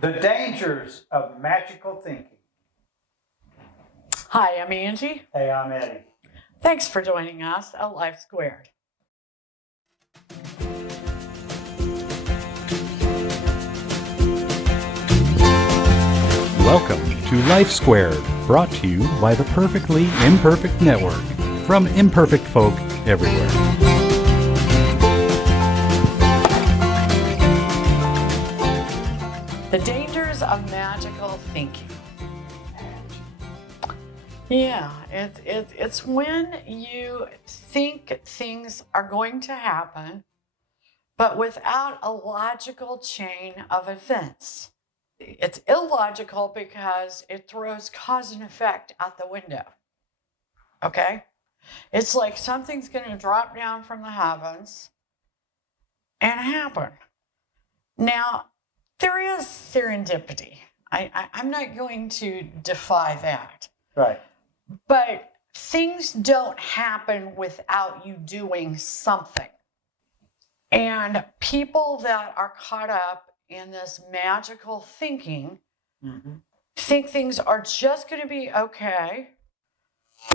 The dangers of magical thinking. Hi, I'm Angie. Hey, I'm Eddie. Thanks for joining us at Life Squared. Welcome to Life Squared, brought to you by the Perfectly Imperfect Network, from imperfect folk everywhere. The dangers of magical thinking. Yeah, it's when you think things are going to happen, but without a logical chain of events. It's illogical because it throws cause and effect out the window. Okay? It's like something's going to drop down from the heavens and happen. Now, there is serendipity. I'm not going to defy that. Right. But things don't happen without you doing something. And people that are caught up in this magical thinking think things are just going to be okay,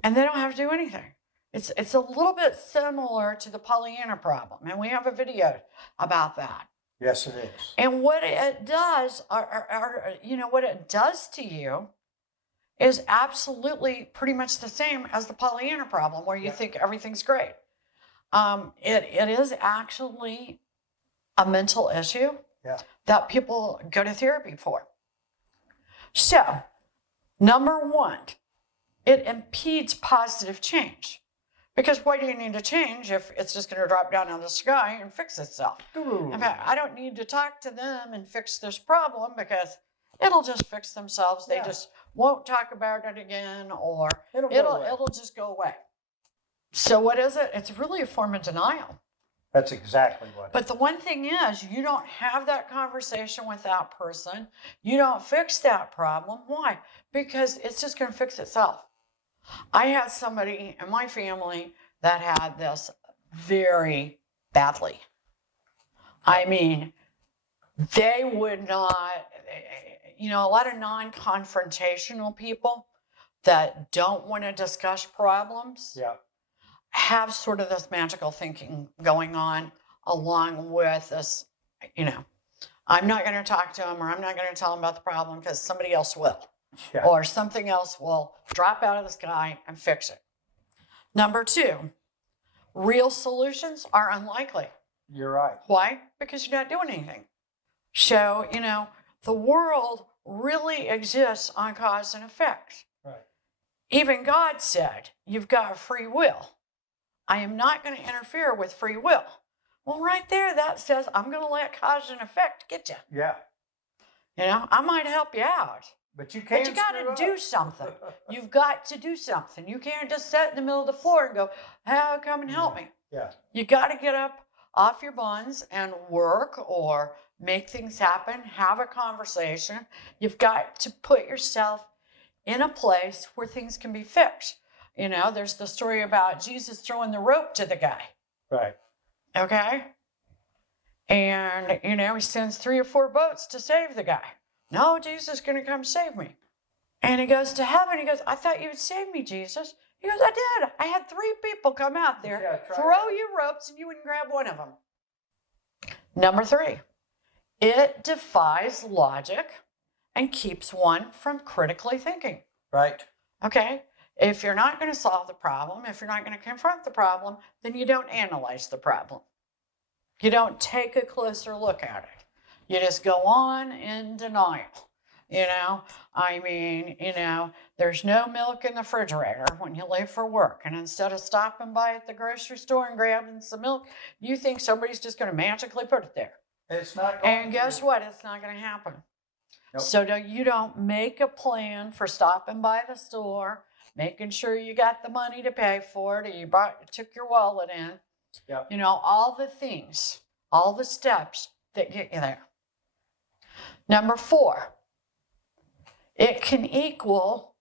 and they don't have to do anything. It's a little bit similar to the Pollyanna problem, and we have a video about that. Yes, it is. And what it does, what it does to you is absolutely pretty much the same as the Pollyanna problem, where you think everything's great. It is actually a mental issue that people go to therapy for. So, number one, it impedes positive change. Because why do you need to change if it's just going to drop down out of the sky and fix itself? In fact, I don't need to talk to them and fix this problem because it'll just fix themselves. They just won't talk about it again, or it'll just go away. So what is it? It's really a form of denial. That's exactly what it is. But the one thing is, you don't have that conversation with that person. You don't fix that problem. Why? Because it's just going to fix itself. I had somebody in my family that had this very badly. I mean, they would not, a lot of non-confrontational people that don't want to discuss problems have sort of this magical thinking going on, along with this, I'm not going to talk to them, or I'm not going to tell them about the problem because somebody else will. Or something else will drop out of the sky and fix it. Number two, real solutions are unlikely. You're right. Why? Because you're not doing anything. So, the world really exists on cause and effect. Right. Even God said, you've got free will. I am not going to interfere with free will. Well, right there, that says I'm going to let cause and effect get you. Yeah. I might help you out. But you can't. But you got to do something. You've got to do something. You can't just sit in the middle of the floor and go, "Hey, come and help me." Yeah. You got to get up off your buns and work, or make things happen, have a conversation. You've got to put yourself in a place where things can be fixed. There's the story about Jesus throwing the rope to the guy. Right. Okay? And, he sends 3 or 4 boats to save the guy. No, Jesus is going to come save me. And he goes to heaven. He goes, I thought you would save me, Jesus. He goes, I did. I had 3 people come out there, throw you ropes, and you wouldn't grab one of them. Number 3, it defies logic and keeps one from critically thinking. Right. Okay? If you're not going to solve the problem, if you're not going to confront the problem, then you don't analyze the problem. You don't take a closer look at it. You just go on in denial. There's no milk in the refrigerator when you leave for work. And instead of stopping by at the grocery store and grabbing some milk, you think somebody's just going to magically put it there. It's not going And guess what? It's not going to happen. Nope. So you don't make a plan for stopping by the store, making sure you got the money to pay for it, or you took your wallet in. Yep. All the things, all the steps that get you there. Number 4, it can equal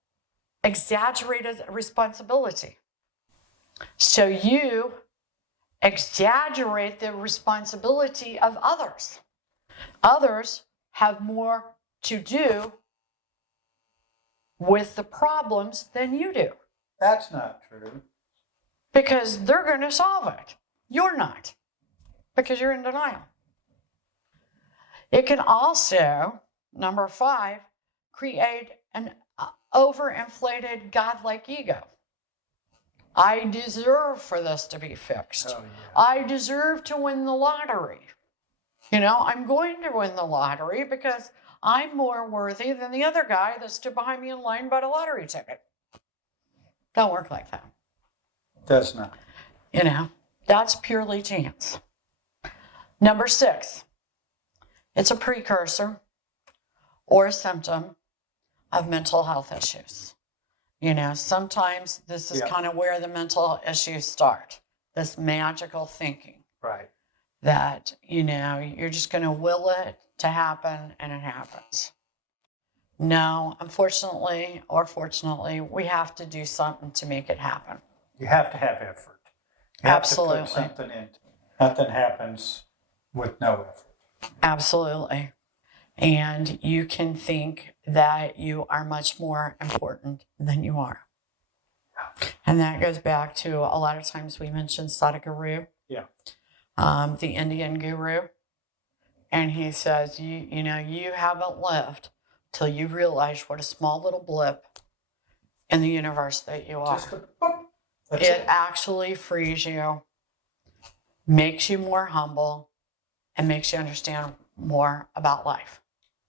exaggerated responsibility. So you exaggerate the responsibility of others. Others have more to do with the problems than you do, That's not true. because they're going to solve it. You're not, because you're in denial. It can also, number 5, create an overinflated godlike ego. I deserve for this to be fixed. Oh, yeah. I deserve to win the lottery. You know, I'm going to win the lottery because I'm more worthy than the other guy that stood behind me in line and bought a lottery ticket. Don't work like that. Does not. You know, that's purely chance. Number 6, it's a precursor or a symptom of mental health issues. You know, sometimes this is Yeah. kind of where the mental issues start. This magical thinking Right. that, you know, you're just going to will it to happen and it happens. No, unfortunately or fortunately, we have to do something to make it happen. You have to have effort. You have Absolutely. to put something in. Nothing happens with no effort. Absolutely. And you can think that you are much more important than you are. And that goes back to a lot of times we mentioned Sadhguru, Yeah. the Indian guru. And he says, you know, you haven't lived till you realize what a small little blip in the universe that you are. Just a boop. That's It it. actually frees you, makes you more humble, and makes you understand more about life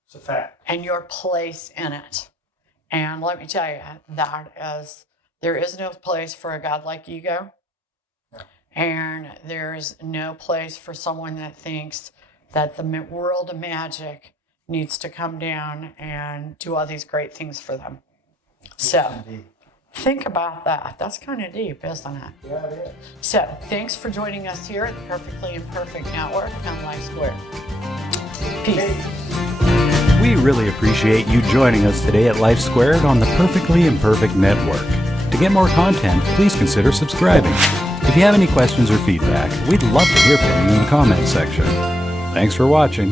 It's a fact. and your place in it. And let me tell you, there is no place for a godlike ego. Yeah. And there's no place for someone that thinks that the world of magic needs to come down and do all these great things for them. So Yes, indeed. think about that. That's kind of deep, isn't it? Yeah, it is. So thanks for joining us here at the Perfectly Imperfect Network on Life Squared. Peace. We really appreciate you joining us today at Life Squared on the Perfectly Imperfect Network. To get more content, please consider subscribing. If you have any questions or feedback, we'd love to hear from you in the comments section. Thanks for watching.